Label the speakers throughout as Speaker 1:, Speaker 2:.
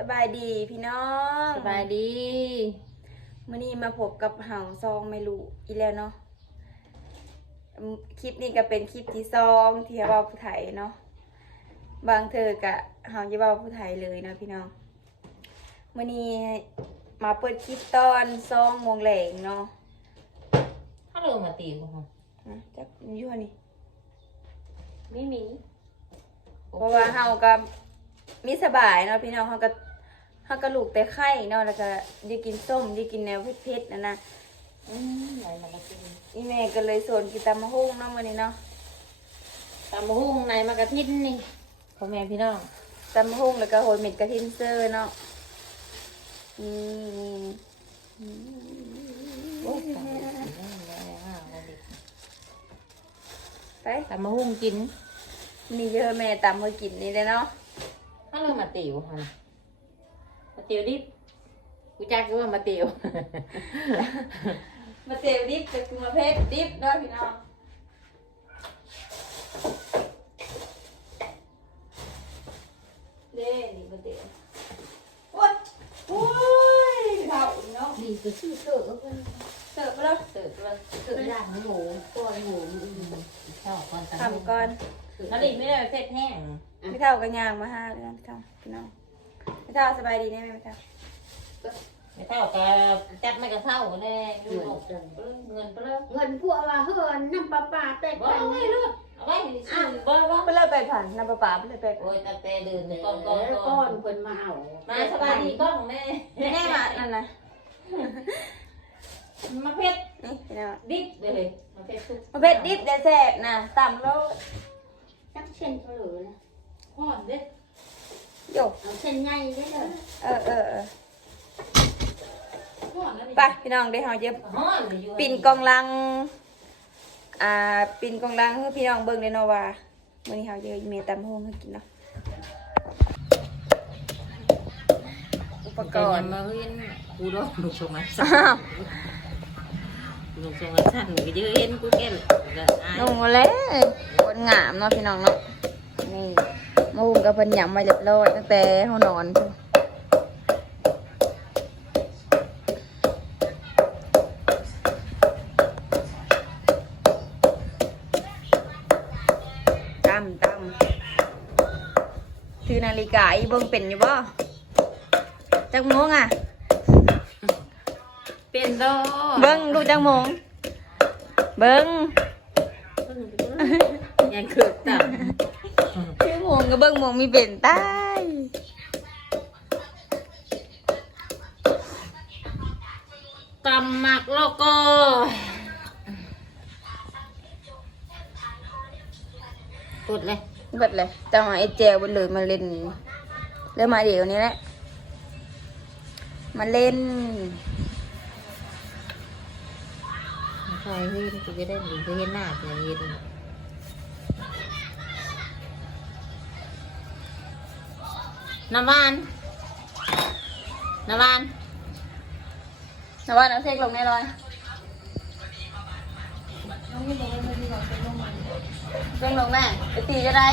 Speaker 1: สบายดีพี่น้อง
Speaker 2: สบายดี
Speaker 1: มื่อนี้มาพบกับเห่าซองไม่รู้อีแล้วเนาะอืมคลิปนี้ก็เป็นคลิปที่ซองที่เว่าผู้ไทยเนาะบางเธอกะเห่าจะเว่าผู้ไทยเลยเนาะพี่น้องมื่อนี้มาเปิดคลิปตอนซองโมงแหลงเนาะ
Speaker 2: ถ้าเรามาตีกู
Speaker 1: อะจับยั่วนี่
Speaker 2: ไม่มี
Speaker 1: เพราะว่าเฮาก็มีสบายเนาะพี่น้องเฮาก็เฮาก็ลูกแต่ไข่เนาะแล้วก็ได้กินส้มได้กินแนวเผ็ดๆนะนะ
Speaker 2: อืมไหนมาละกิน
Speaker 1: อีแม่ก็เลยสอนกินตำมะฮุ่งเนาะมื้อนี้เนาะ
Speaker 2: ตำมะฮุ่งในมากระทินนี่พ่อแม่พี่น้อง
Speaker 1: ตำมะฮุ่งแล้วก็โหยเม็ดกระทินเซอร์เนาะนี่นี่
Speaker 2: โอ้ยตำมะฮุ่งกินได้แล้วอะวันนี้
Speaker 1: ไป
Speaker 2: ตำมะฮุ่งกิน
Speaker 1: นี่เยอะแม่ตำมากินนี่เลยเนาะ
Speaker 2: ถ้าเรามาติวฮะ มาติวดิกูจักรู้ว่ามาติว
Speaker 1: มาเตวดิบจะคือมาเพชรดิบเนาะพี่น้องเด้นี่มาเตวโอ้ยโอ้ยเท่าอีเนาะ
Speaker 2: ดีก็ชื่อเสือเพิ่น
Speaker 1: เสิร์ฟไปแล้ว
Speaker 2: เสือตัวเสือย่างหมูตัวหมูอืมชอบก่อน
Speaker 1: ทำก่อน
Speaker 2: นาลีไม่ได้เผ็ดแห้ง
Speaker 1: พี่เท่ากันยางมาห้าเดือนพี่เท่าพี่น้อง พี่เท่าสบายดีแน่ไหมพี่เท่า
Speaker 2: ไม่เท่ากับจับไม่กระเท่าแน่เงินเงินไปเลย
Speaker 3: เงินพวกว่าเฮินน้ำปลาปลาเป็ด
Speaker 2: บ่
Speaker 3: กัน
Speaker 2: เอาไว้ลูกเอาไว้ซื้อบ่บ่
Speaker 1: ไปเลยไปผ่านน้ำประปาไปเลยไป
Speaker 2: โอ้ยตาแต่เดิน
Speaker 3: เอ
Speaker 2: ก่อนก่อน
Speaker 3: อ
Speaker 2: ก่
Speaker 3: ก้
Speaker 2: อ
Speaker 3: อนนเพิ่นมาเอา
Speaker 2: มา
Speaker 3: มา
Speaker 2: สบายดีกล้องแม่
Speaker 1: แน่มานั่นนะ
Speaker 2: มาเผ็ด
Speaker 1: นี่พี่น้อง
Speaker 2: ดิบเลยมาเผ็ดทุก
Speaker 1: มาเผ็ดดิบเดี๋ยวแซ่บนะต่ำแล้ว
Speaker 3: จักเส้นเฉลยนะ
Speaker 2: ห่อนเด้
Speaker 1: โยก
Speaker 3: เอาเส้นใหญ่ได้เลย
Speaker 1: เออเออเออ
Speaker 2: ห่อนแล้วนี่
Speaker 1: ไปพี่น้องได้หอเยอะ
Speaker 2: ห่อนเลยอยู่
Speaker 1: ปิ่นกองลัง อ่าปิ่นกองลังให้พี่น้องเบิ่งได้เนาะว่ามื้อนี้เฮาเยอะอีเมตำโฮงให้กินเนาะอุปก
Speaker 2: ก่อ
Speaker 1: ร
Speaker 2: น
Speaker 1: ณ์
Speaker 2: มาเห็นกูร้องลูกชงมา
Speaker 1: อ้าว
Speaker 2: ลูกชงมาสั่นก็เยอะเห็นกูแก่ก็อาย
Speaker 1: นุ่งมาแล้วคนงามเนาะพี่น้องเนาะนี่ มาหุงกับเพิ่นหยำมาเรียบร้อยตั้งแต่เฮานอนพุ่นตำตำถือนาฬิกาอีเบิ่งเป็นอยู่บ่จักโมงอะ
Speaker 2: เป็นดอ
Speaker 1: เบิ่งดูจักโมง เบิ่ง
Speaker 2: ยังคือตับ
Speaker 1: ชื่อโม งก็เบิ่งโมงมีเป็นตาย
Speaker 2: ตำหมักแล้วก็กดเลย
Speaker 1: เบิดเลยจังหวะไอ้แจวบนเลยมาเล่นเริ่มมาเดี๋ยวนี้แหละมาเล่น
Speaker 2: ใครเห็นกูจะได้หรือกูเห็นหน้าจะเห็น น้ำหวานน้ำหวาน
Speaker 1: นะว่าน้ำเซกลงแน่นอนเซ็กลงแน่ไปตีจะได้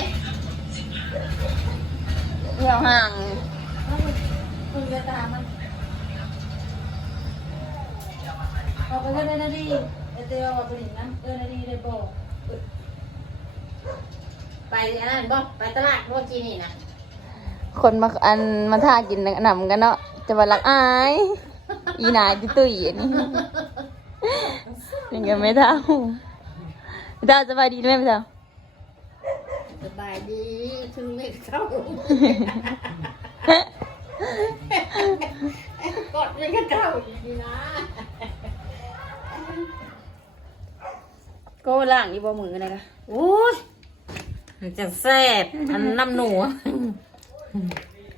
Speaker 1: เหี่ยวห่าง
Speaker 3: คุณจะตามมันเอาไปก็ได้นาดีเอเตียวว่าผลิตน้ำเออนาดีได้บอก
Speaker 2: ไปอันนั้นบ่ไปตลาดเมื่อกี้นี่นะ
Speaker 1: คนมาอันมาท่ากินหนำกันเนาะจะมารักอาย อีนายตุ้ยตุ้ยอันนี้ยังกันไม่เท่าไม่เท่าสบายดีไหมไม่เท่า
Speaker 3: สบายดีถึงไม่เข้ากดไม่เข้าอีกทีนะ
Speaker 1: ก็ล่างอีบ่มืออะไรกะ
Speaker 2: โอ้ยมันจะแซ่บอันน้ำหนู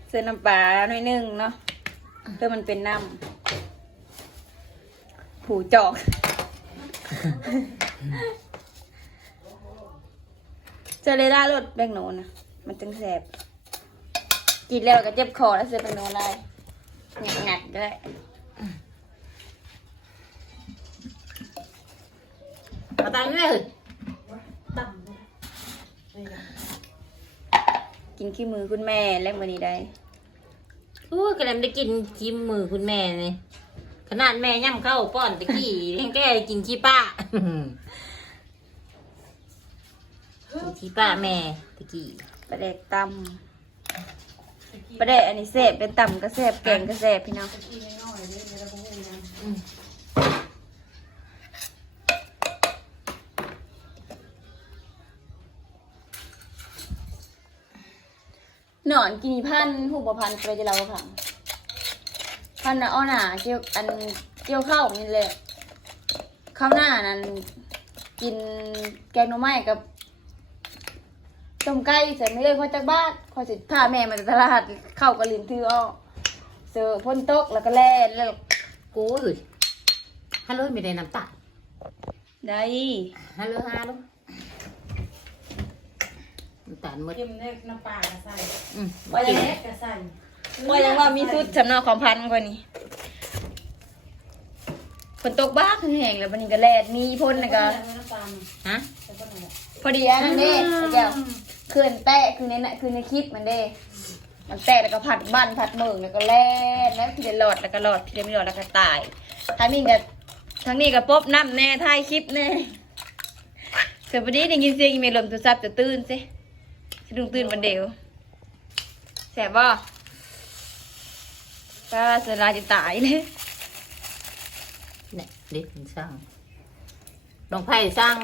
Speaker 1: เส้นน้ำปลาหน่อยหนึงเนาะเพื่อมันเป็นน้ำผูจอก เจอเลยได้รสแบงโนนะมันจังแสบ กินแล้วก็เจ็บคอแล้วเจอแบงโนนได้งัดๆก็ได้
Speaker 2: มาตังเลย
Speaker 1: นขี้มือคุณแม่แล้ววันนี้ได้
Speaker 2: กูอ้ยกำลังได้กินจิ้มมือคุณแม่เลยขนาดแม่ย่ำเข้าวป้อนตะกี้ยังแกกินขี้ป้ากินขี้ป้าแม่ตะกี้
Speaker 1: ปลาแดกตำปลาแดกอันนี้แสบเป็นตำก็แสบแกงก็แสบพี่น้อง
Speaker 3: กินน้อยๆเลยเดี๋ยวเราก็พูดนะ
Speaker 2: อืม
Speaker 1: นอนกินพันธุ์หูบพันธุ์ไปจะเราค่ะพันธุ์น่ะอ้อหนาเกี่ยวอันเกี่ยวข้าวนี่เลยข้าวหน้านั้นกินแกงหน่อไม้กับต้มไก่ใส่ไม่เลยพอจากบ้านพอสิพาแม่มาจากตลาดเข้าวกระลินทืออ้อเจอพ่นตกแล้วก็แล่นแล้ว
Speaker 2: กูเอ้ยฮัลโหลไม่ได้น้ำตาล
Speaker 1: ได้
Speaker 2: ฮัลโหลฮัลโหล น้ำตาลหมด
Speaker 3: เค็มเนี่ยน้ำปลาก็ใส่
Speaker 2: อืม
Speaker 1: ว่าอย่าง
Speaker 3: แย
Speaker 1: นี้
Speaker 3: กก็ใส่
Speaker 1: ว่าอย่างว่ามีสุดสำเนาของพันธุ์กว่านี้ฝนตกบ้าคือแห้งแล้ววันนี้ก็แลดมีพ่นนะก็
Speaker 3: น้ำปลา
Speaker 2: ฮะ
Speaker 3: ใส่ก็ได้
Speaker 1: พอดีอันนั้นเด้แก้วเขื่อนแตะคือในน่ะคือในคลิปมันเด้มันแตะแล้วก็ผัดบ้านผัดเมืองแล้วก็แล่นแล้วพี่เดหลอดแล้วก็หลอดพี่เดไม่หลอดแล้วก็ตายทั้งนี้ก็ทั้งนี้ก็ปบน้ำแน่ท้ายคลิปแน่เกิดพอดีได้ยินเสียงอีเมลลมโทรศัพท์จะตื่นสิ สะดุ้งตื่นวันเดียวแสบบ่ก็เสียลายจะตายเลย
Speaker 2: เนี่ยเด็กมันสร้างลองไผ่สร้าง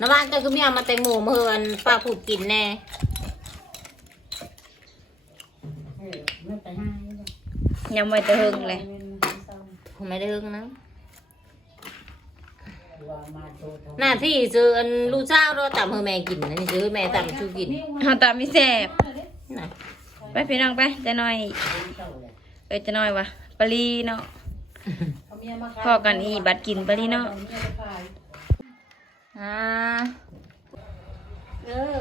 Speaker 2: น้ำมันก็คือเมียมาแตงโมเมื่อวันป้าพูดกินแน่
Speaker 3: ไม่ไปห้า
Speaker 1: ยังไม่จะหึงเลย
Speaker 2: ผมไม่ได้หึงนะ หน้าที่ซื้ออันลูกเช้าเราตำให้แม่กินนะนี่ซื้อให้แม่ตำชูกิน
Speaker 1: เอาตามไม่แสบ
Speaker 2: นะ
Speaker 1: ไปพี่น้องไปจะน้อย เออจะน้อยวะปารีเนาะพอกันอีบัดกินปารีเนาะอ่าเออ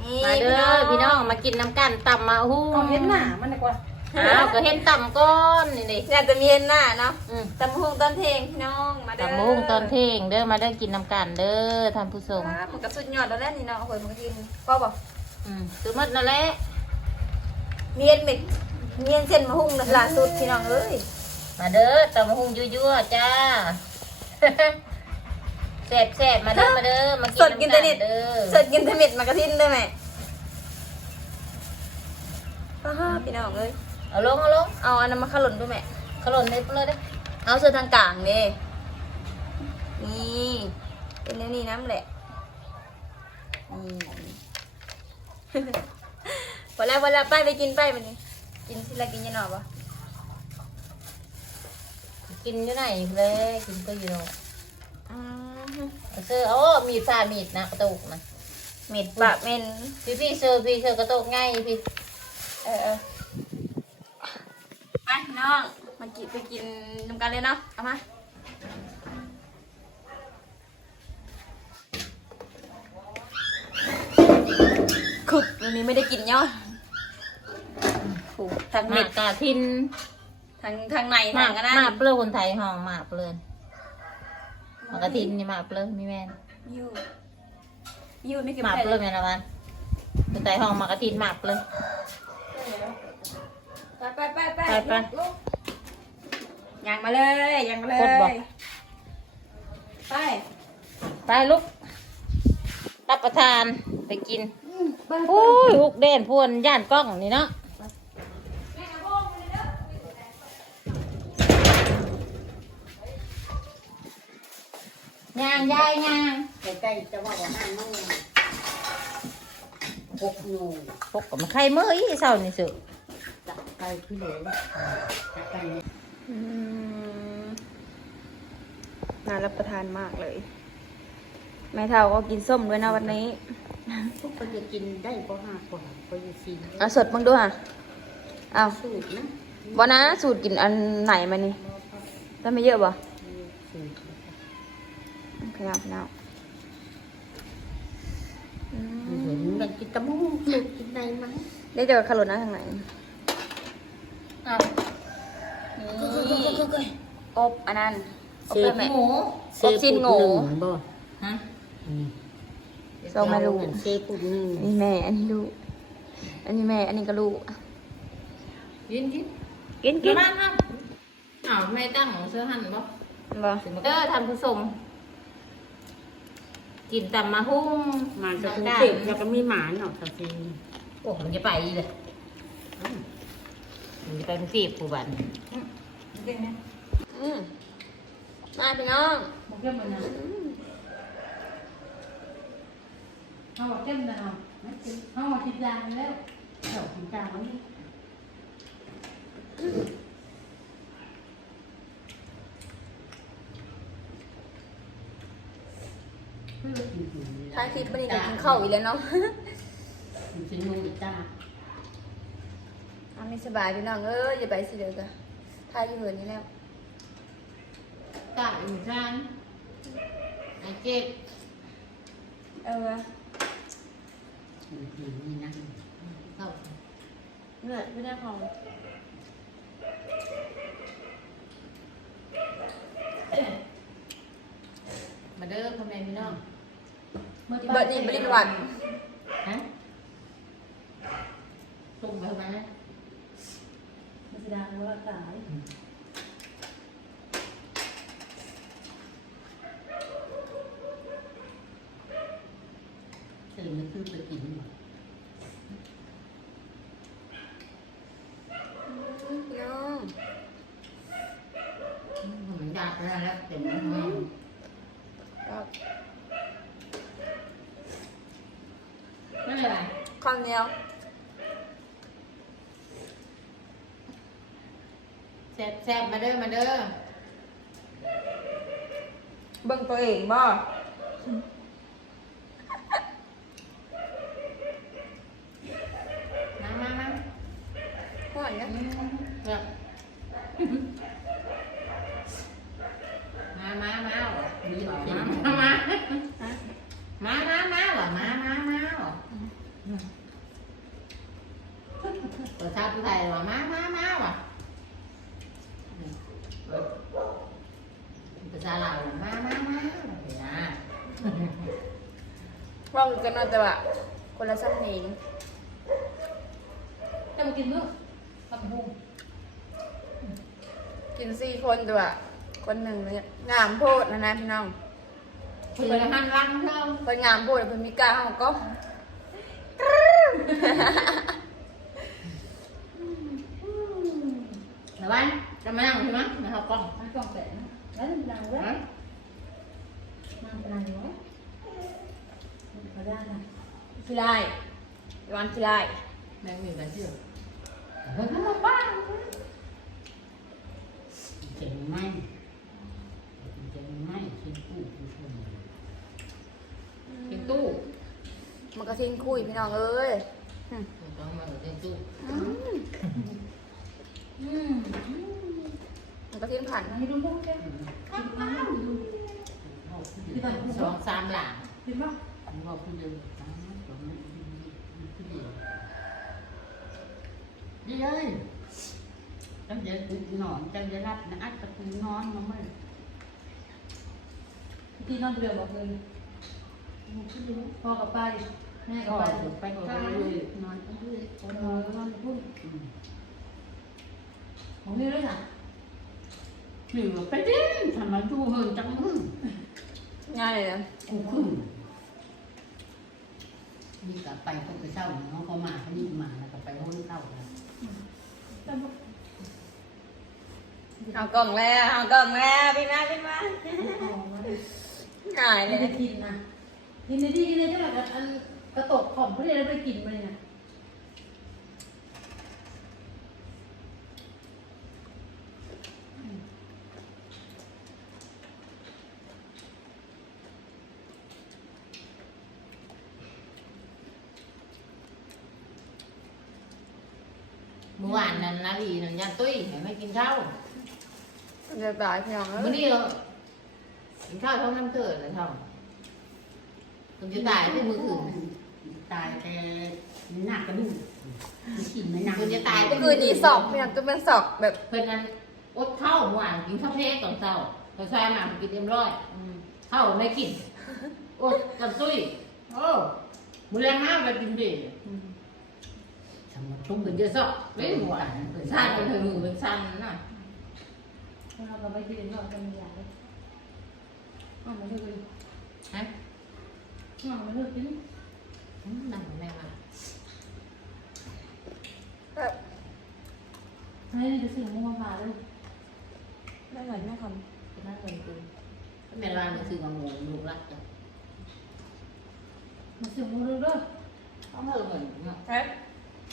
Speaker 1: นี่
Speaker 2: มาเด้อพี่น้องมากินน้ำกันตำมาหู้
Speaker 3: เอาเห็นหน้ามันดีกว่า
Speaker 2: อ้าวก็เห็นตำก้อนนี่ดิ
Speaker 1: เนี่ยจะมีเห็นหน้าเนาะ
Speaker 2: อืม
Speaker 1: ตำหุงตอนเทงพี่น้องมาเด้อ
Speaker 2: ตำมุ้งตอนเที่ยงเด้อมาเด้อกินน้ำกันเด้อท่านผู้ชม
Speaker 1: อ่ามันก็สุดยอดแล้วแหละนี่เนาะโอ้ยมันก็กินพ่อบอก
Speaker 2: อืมซื้อหมดนั่นแหละ
Speaker 1: เมียนเม็ดเมียนเส้นมะฮุ่งน่ะล่าสุดพี่น้องเอ้ย
Speaker 2: มาเด้อตำมุ้งยั่วๆจ้าแซ่บแซ่บๆมาเด้อมาเด้อมากิน
Speaker 1: สดกินแต่
Speaker 2: น้ำ
Speaker 1: เน็
Speaker 2: กั
Speaker 1: ต
Speaker 2: นเด้อ
Speaker 1: สดกินแต่เม็ดมากระทินได้ไหมป้าพี่น้องเอ้ย
Speaker 2: เอาลงเอาลง
Speaker 1: เอาอันนั้นมาขลุ่นด้วยแม่
Speaker 2: ขลุ่นเลยเลยเด้อ
Speaker 1: เอาเสื้อทางกลางเด้นี่เป็นแนวนี้น้ำแหละนี่พอแล้วพอแล้วไปไปกินไปวันนี้ กินสิละกินยังหนอปะ
Speaker 2: กินอยู่ไหนเลยกินก็อยู่เนาะ
Speaker 1: อืม
Speaker 2: เอาซื้อโอ้มีดฝ่ามีดนะกระตุกนะ
Speaker 1: เม็ดปะเม็น
Speaker 2: พี่พี่เซอร์พี่เซอร์กระตุกง่ายพี่
Speaker 1: เออเออไป น้องมากินไปกินนำกันเลยเนาะเอามาคุบวันนี้ไม่ได้กินย่อถูกทาง
Speaker 2: ห
Speaker 1: เม็
Speaker 2: มา
Speaker 1: ด
Speaker 2: กาทิน
Speaker 1: ทางทางใน
Speaker 2: ห
Speaker 1: ทามา
Speaker 2: งก
Speaker 1: ก็ได้
Speaker 2: หมากเปลือกคนไทยห้องหมากเปลือกหมากกาทินนี่หมากเปลือกมีแม่น
Speaker 1: ยูยูไม่เก็บ
Speaker 2: หมาก
Speaker 1: ใคร
Speaker 2: เป
Speaker 1: เล
Speaker 2: ลือยกแม่นละวันคนไทยห้องหมากกาทินหมากเปลือก
Speaker 1: ไปไปไปไป
Speaker 2: ไปไป
Speaker 1: ยังมาเลยยังมาเล
Speaker 2: กดบอก
Speaker 1: ย ไป
Speaker 2: ไปลุกรับประทานไปกินโอ้ยหุกเด่นพวนย่านกล้องนี่เนาะย่างยายย่าง
Speaker 3: ใกล้ๆจะว่าว่าห้าโมงหกโมง
Speaker 2: พกกับมันไข่เมื่ออีเศร้านี่สึ
Speaker 3: จะไปที่เหลือไป
Speaker 1: อืมน่ารับประทานมากเลย แม่เท่าก็กินส้มด้วยนะวันนี้
Speaker 3: พวกคนจะกินได้ก็ห้าคนก็จะสี่
Speaker 1: เอาสดบ้างด้วยค่ะเอา
Speaker 3: สูตรนะ
Speaker 1: บอนะสูตรกินอันไหนมานี่ได้ไม่เยอะบ่
Speaker 3: สูตร
Speaker 1: ขยับขยับอื
Speaker 3: เห็
Speaker 1: ม
Speaker 3: นกันกินตะมูสูตรกินในมั้ง
Speaker 1: ได้เจอคาร์โลนะทางไหน
Speaker 2: อ้าว
Speaker 1: นี่อบอันนั้นอบ
Speaker 2: สื
Speaker 1: ได้
Speaker 2: บ
Speaker 1: ไหม
Speaker 2: หมู
Speaker 1: อบชิ้นโง่
Speaker 3: บ่
Speaker 2: ฮะ
Speaker 1: ซองไม่รู้
Speaker 3: เซปุดหนึ่ง
Speaker 1: นี่แม่ อันนี้ลูก อันนี้แม่ อันนี้ก็ลูก
Speaker 2: กินกิน
Speaker 1: กินกิน
Speaker 2: มามาอ้าวไม่ตั้งของเสื้อหันบ่
Speaker 1: บ่
Speaker 2: สิมาเด้อท่านผู้ชมกินตำมาหุ้ม
Speaker 4: มาจะกรุง
Speaker 2: ได้
Speaker 4: เทพแล้วก็มีหมาเนาะสักที
Speaker 2: โอ้ผมจะไปเลยผมจะไปกรุงเทพผู้บัน
Speaker 3: เก่งไหม
Speaker 1: อืมมาพี่น้อง
Speaker 3: บอกเข้มเลยนะเขาบอกเข้มนะเขาเขาบอกคิดยางแล้ว
Speaker 4: เจ้าคุณเจ้าวันนี้
Speaker 1: ท้ายคลิปวันนี้ก็กินข้าวอีกแล้วเนาะ
Speaker 4: คุณสิมือจ้า
Speaker 1: อะไม่สบายพี่น้องเอ้ยอย่าไปสิเด้อกะ ท้ายอยู่เหินนี่แล้ว
Speaker 2: กะอยู่ชานไอเจ็ด
Speaker 1: เออ
Speaker 4: นี่นะ
Speaker 2: เข้า
Speaker 1: เหนื่อยไม่ได้ของ
Speaker 2: มาเด้อพ่อแม่พี่น้อง
Speaker 1: เบิดนี่บรินหวัด
Speaker 2: ฮะตุ่มไปทำไมน
Speaker 3: ดังว่าตาย
Speaker 4: ตื่นมาคือไปกินหมด
Speaker 1: พี่น้อง
Speaker 2: ผมอยากอะไรแล้วเต็มแล้วแม่
Speaker 1: ก็
Speaker 2: ไม่เป็นไร
Speaker 1: ข้าวเนียว
Speaker 2: แซ่บแซ่บมาเด้อมาเด้อ
Speaker 1: เบิ่งตัวเองบ่
Speaker 2: มามามา
Speaker 1: ห่วยนะ
Speaker 2: เนี่ยมามามาเหรอ
Speaker 4: มีหรอ
Speaker 2: มา
Speaker 4: มา
Speaker 2: มามามามามาเหรอมามามาเหรอตัวชาผู้ไทยเหรอมามามาเหรอภาษาลาวเหรอมามามาเห็นนะ
Speaker 1: เว่างกันเนาะแต่ว่าคนละสำเนียง
Speaker 3: จะมากินมื้อกับหุง
Speaker 1: กินสี่คนแต่ว่าคนหนึ่งเนี่ยงามโพดนะนะพี่น้อง
Speaker 2: คือหันหลังเพิ่ม
Speaker 1: คนงามโพดเพิ่นมีกาเฮาก็
Speaker 2: เดี๋ยววันจะมานั่งใช่ไหมนะครับกล้อง
Speaker 3: มันกล่องแตกนะแล้วนดังแล้ว มันเป็นอะไรวะมันก็ได้นะ
Speaker 1: ขี้ลายวันขี้ลาย
Speaker 2: แม่งมีแต่ชื่อ
Speaker 4: เจ๋งไหมเจ๋งไหมชิ้นผู้ผู้ชม
Speaker 2: เป็นตู้
Speaker 1: มันก็ทิ้งคุยพี่น้องเอ้ย
Speaker 2: ต้องมาเป็นตู้
Speaker 3: อืม
Speaker 1: มันก็ทิ้งผ่าน
Speaker 3: มาให้ดู พวกแกกินน้ำดู
Speaker 4: พ่อผู้
Speaker 3: กิ
Speaker 4: เดี
Speaker 3: น
Speaker 2: สองสามหลัง
Speaker 3: กินปะ
Speaker 4: พ่อผู้เดียวตามมาตรงนั้นผู้เดียวดีเลยจังเดี๋ยวนอนจังเดี๋ยวรับนะอัดประตูนอนมาเมื่อ
Speaker 3: พี่นอนเรือบอกเลยพ่อกับป้าแม่กับป้า
Speaker 4: ไปก็ไปเลยนอนไปเลย
Speaker 3: นอนนอนพุ่งของนี่ด้วยนะ
Speaker 4: หรือไปดิ้นทำไมดูเฮินจังมึง
Speaker 1: ง่ายเลยนะ
Speaker 4: กูขึ้นนี่ก็ไปก็ไปเศร้าน้องเขามาเขานี่มาแล้วก็ไปห้องเศร้าแล้ว
Speaker 1: เอากล่องแล้วเอากล่องแล้วพี่มาพี่มาง่ายเล
Speaker 3: ไม่
Speaker 1: ย
Speaker 3: ได้กินนะกินในที่กินในที่แบบอันกระตกของพวกนี้เราไปกินมาเลย
Speaker 2: เมื่อวานนั้นนะพี่นันยันตุ้ยให้ไม่กินข้าว
Speaker 1: เดี๋ยวตายพี่น้องเอ้
Speaker 2: มื่อยนี้เรากินข้าวท้องน้ำเกิดเลยท่องคุณจะตายที่มืออื่น
Speaker 4: ตายแต่หนักกระดูกกินไม่หนัก
Speaker 2: คุณจะตาย
Speaker 1: ก็คือนี้สอบพี่น้องก็เป็นสอบแบบ
Speaker 2: เพื่อนนั้นอดข้าวเมื่อวานกินข้าวเพลตอนเช้าตอนเช้ามากินเต็มร้อยข้าวไม่กินอดกันตุ้ยโอ้มือแรงมากไปกินดิ
Speaker 4: ทำมาตุ้ม
Speaker 2: เป็นเยอะซอกเว้ยหมวดชาติเป็นมือเป็นสั้นน่ะ
Speaker 3: เราก็ไปยืนเราจะมีอะไรอะมาดูกัน
Speaker 2: ฮะ
Speaker 3: อะมาดูกิน
Speaker 2: นั่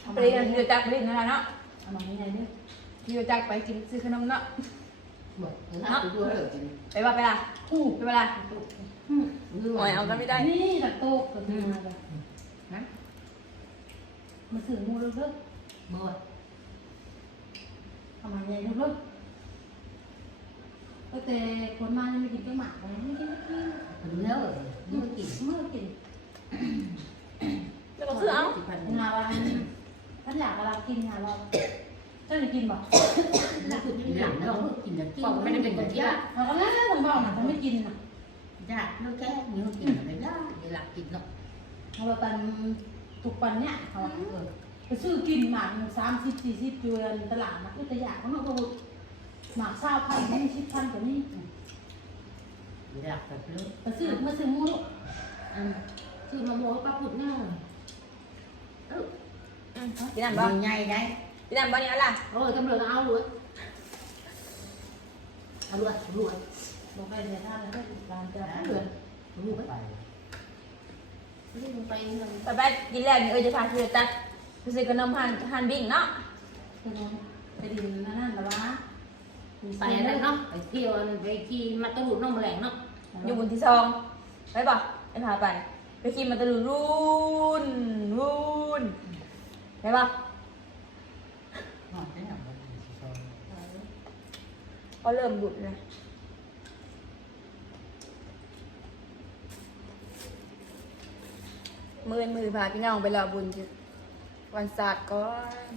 Speaker 1: ไม่เหมือนแม่ค
Speaker 2: นั่งเงินกูแม่ร้านมันซื้อมาหมูลูกรักจ้ะ
Speaker 3: มาสิ่งมัวเลยด้วย
Speaker 2: ต้องเพิ่มเหมือนเนาะำ
Speaker 1: เฮ้ยไปเรียนอยู่จักรไปเรียนอะไรเนาะ
Speaker 3: เอามาให้ไหนเนี่ย
Speaker 1: อยู่จักรไปกินซื้อขนมเนาะ
Speaker 2: เหมือนเออถ้ากูดูเหลือจริง
Speaker 1: ไปว่าไปละ
Speaker 3: อู้
Speaker 1: ไปเวลา
Speaker 2: มือ
Speaker 1: โอ้ยเอากันไม่ได้
Speaker 3: นี่ตะโต๊ะก็คือมาแบบ
Speaker 2: นะ
Speaker 3: มาสิ่งมัวเลยด้วย
Speaker 2: เมื่อ
Speaker 3: เอามาใหญ่เลยด้วยก็แต่คนมาไม่กินก็หมักเลยไม่กินไม่กิน
Speaker 2: มันเนื้อเนื้อกิน
Speaker 3: เมื่อกิน
Speaker 1: แล้วก็ซื้อเอา
Speaker 2: สิพัน
Speaker 3: งานวันท่านอยา กเรากินงานเราท่านจะกินบ่
Speaker 2: นั่นคือที่หลังเนาะกินแต่กินไม่ได้เป็นคนที่ละ
Speaker 3: เราก็แล้วผมบอกนะเขาไม่กินนะ
Speaker 2: ยากเนื้อแก่เนื้อกินอะไรได้เวลากินเนาะ
Speaker 3: เขาแบบปันทุกปันเนี่ยเขาไปซื้อกินหมากสามสิบสี่สิบเดือนตลาดนะก็จะอยากเขามาพูดหมากเศร้าพันนี่สิบพันกว่านี้
Speaker 2: เวลาแบบเลือ
Speaker 3: ไปซื้อมาซื้อมูลูก
Speaker 2: อืมคือมาโม้ปลาปุดเนาะเออ
Speaker 1: กินน้ำบ่
Speaker 2: ใหญ่ได้
Speaker 1: กินน้ำบ่เนี่ย ล่ะ
Speaker 2: โอ้ยกำลังเอาเลยเอาเลยรวย
Speaker 3: บอกไปเลยท่านแล้วก็การจะ
Speaker 2: เอา
Speaker 3: เดื
Speaker 2: เล
Speaker 3: อยน
Speaker 2: รวยไปนี่ลงไปเงิน
Speaker 1: แต่ไปกินแล้วนี่เออจะพาซื้อจักรไปซื้อขนมฮันฮันบิ้งเนาะ
Speaker 3: ไปดินนั่นนั่นแล้ววะ
Speaker 2: ไปแล้วเนาะไปเที่ยวไปขี่มาตะลุดน้องแมลงเนาะ
Speaker 1: อยู่บนที่ซองไปบ่ไปพาไปไปขี่มันตะลุรุ่นรุ่น ไปบ่
Speaker 4: หอดได้หรอ
Speaker 1: ก็เริ่มบุดเลยมือมือพาพี่น้องไปรอบุญจุวันศาสตร์ก่อน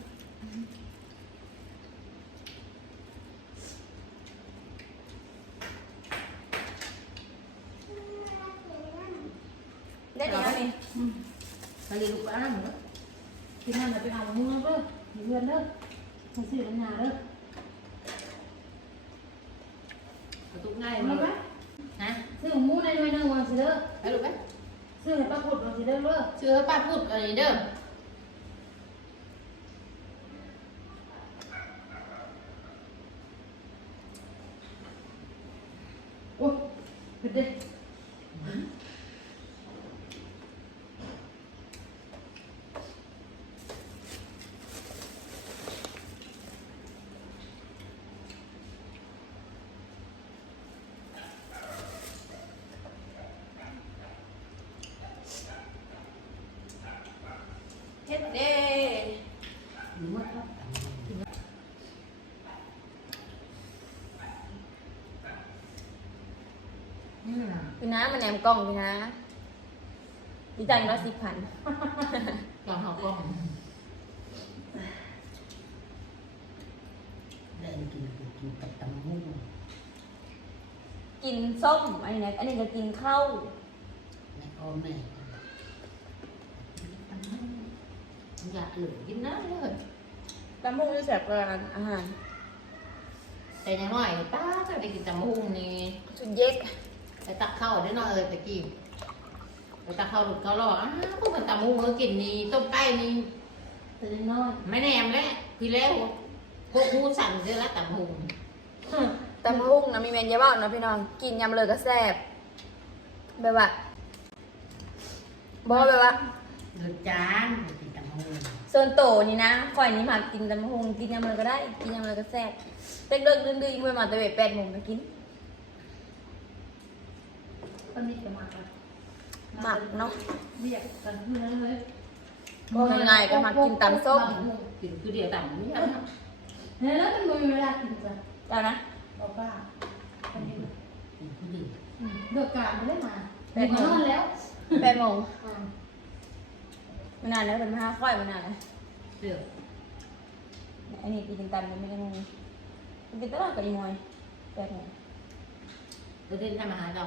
Speaker 1: ได้เดี๋ยวนี่
Speaker 2: ไปเรียนลูกอ้างเนาะ
Speaker 3: กินนั่นไปเอามือเด้อเดือนเด้อมาซื้อปัญญาเด้อ
Speaker 2: ประตูง่าย
Speaker 3: เอา
Speaker 2: มา
Speaker 3: มาไหม
Speaker 2: ฮะ
Speaker 3: ซื้อหมูในหน่วยหนึ่งวันสิเด้อ
Speaker 2: ไปลูกไป
Speaker 3: ซื้อให้ป้าพุดวันสิเด้อเด้อ
Speaker 2: เชื่อป้าพูดอะไรเด้อ
Speaker 3: โอ้ยเป็นเด็ก
Speaker 1: เฮ็ดเด้
Speaker 2: หรือว่านี่นะ
Speaker 1: พี่น้า มันแหนมกล้องพี่น้าดีใจละสิบพัน
Speaker 2: กองหอกล้อง
Speaker 4: ได้กินกินกับตำมุ่ง
Speaker 1: กินส้มอันนี้นะอันนี้ก็กินข้าว
Speaker 4: แล้วก็แม่
Speaker 2: อยากเหลือกินนะเลย
Speaker 1: ตำพุงจะแสบกว่าอาหาร
Speaker 2: แต่ยังน้อยป้าก็ได้กินจำหุ่งนี่
Speaker 1: สุดเย็ก
Speaker 2: ไปตักข้าวได้หน่อยเออตะกี้ไปตักข้าวหลุดข้าวรออ้าวพวกมันตำหุ่งก็กินนี่ต้มไก่นี่
Speaker 3: แต่น้อย
Speaker 2: ไม่แนมแล้วพี่แล้วพวกหูสั่นเยอะแล้วตำหุ่ง
Speaker 1: ตำพุงนะมีเมนเยอะมากนะพี่น้องกินยำเลยก็แซ่บแบบว่าบอกแบบว่า
Speaker 4: เดือดจานกินตำมุ่ง
Speaker 1: ส่วนโตนี่นะข่อยนี่มากินตำพุงกินยำเลยก็ได้ กินยำเลยก็แซ่บเด็กเลิกดื้อๆไปมาแต่เวทแปดโมงมากิน
Speaker 3: ตอนนี้จะมากัน
Speaker 1: หมักเนาะ
Speaker 3: เรียกกันเพื่อนเลย
Speaker 1: บอกง่ายๆก็มากินตำส้ม
Speaker 2: กินคือเดียวตำนี่นะ
Speaker 3: เนี่ยแล้วมันมีเวลากินจ้ะ
Speaker 1: ได้นะ
Speaker 3: บอกว่าคนนี้
Speaker 4: กินผู้ดี
Speaker 3: เลือกการไม่ได้มาเด็กมานอนแล้ว
Speaker 1: แปดโมง
Speaker 3: อ่า
Speaker 1: มานานแล้วเป็นมาห้าค่อยมานานแล้ว
Speaker 2: เดือด
Speaker 1: อันนี้กินตำมันไม่ได้งงกินตลอดกับอีมวยแปดโมง
Speaker 2: ตัวเด่นทำอาหารด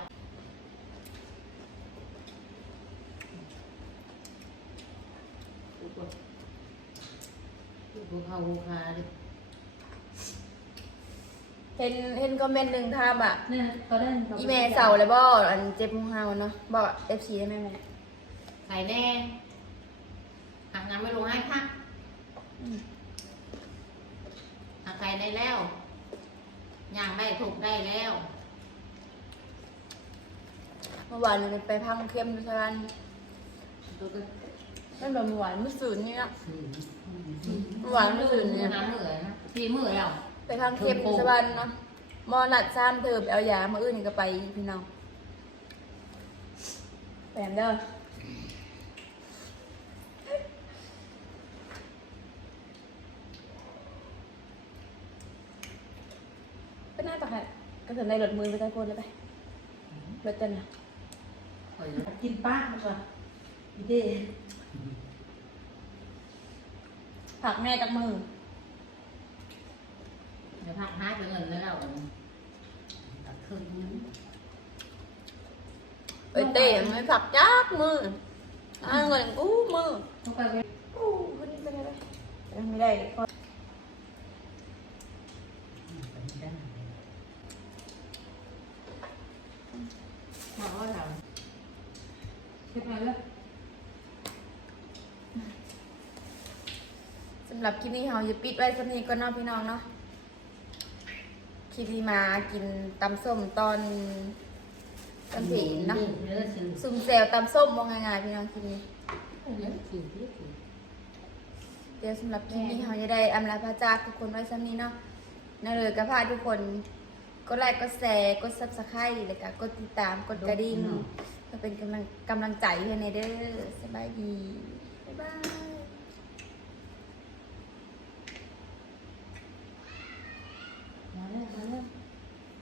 Speaker 2: อกภูเขาภูคาดิ
Speaker 1: เห็นเห็นคอมเมนต์หนึ่งถามอะ
Speaker 3: เนี่ยก็ได้
Speaker 1: อีเมลเสาเลยบ่อันเจ็บหูเฮาเนาะบ่เอฟซีได้ไหมแม่
Speaker 2: ใส่แน่หักน้ำไม่ลงให้พัก
Speaker 1: อืม
Speaker 2: หักใส่ได้แล้วย่างได้ถูกได้แล้ว
Speaker 1: เมื่อวานเราไปพังเข้มอยู่ที่ร้าน
Speaker 2: ตัว ก็
Speaker 1: นั่นแบบเมื่อวานมื้อศูนย์นี่นะหวานมื้อศูนเนี่ย
Speaker 2: น้ำเหนื่อยนะสี่มือแล้ว
Speaker 1: ไปพังเข้มอยู่ที่บ้านเนาะมอนัดซ้ำเธอไปเอายามาอื่นก็ไปพี่น้องแปมเด้อก็น่าตักแหละก็ถึงได้หลดมือไปตะโกนเลยไปรถจันนะ
Speaker 2: คอย
Speaker 3: กินป้ามาก่อนอีเด้
Speaker 1: ผักแม่จากมือ
Speaker 2: เดี๋ยวพักหายไปเงินแล้ว
Speaker 4: ตัดครึ่งนึง
Speaker 1: ไปเตะไม่ผักจากมืออ่าเงินกู้มือ
Speaker 3: ต้องไปเว้ย
Speaker 1: กู้คนนี้ไปได้ไหมไม่ได้ก็
Speaker 2: มาว่าเรา
Speaker 3: เก็บไปเลยำ
Speaker 1: หรับคลิปนี้เราจะปิดไว้สักนี้ก็นอกพี่น้องเนาะคลิปที่มากินตำส้มตอนตอนผีเนาะ
Speaker 2: สุ่
Speaker 1: มแซวตำส้มมองง่ายๆพี่น้องคลิปนี้
Speaker 2: เนื้อสื่อเนื้อสื่อ
Speaker 1: เดี๋ยวสำหรับคลิปนี้เราจะได้อำลาพระจากทุกคนไว้สักนี้เนาะนั่นเลยก็พาทุกคนกดไลค์กดแชร์กดซับสไครต์แล้วก็กดติดตามกดกระดิ่งเพื่อเป็นกำลังกำลังใจให้ในเด้อสบายดีบ๊ายบาย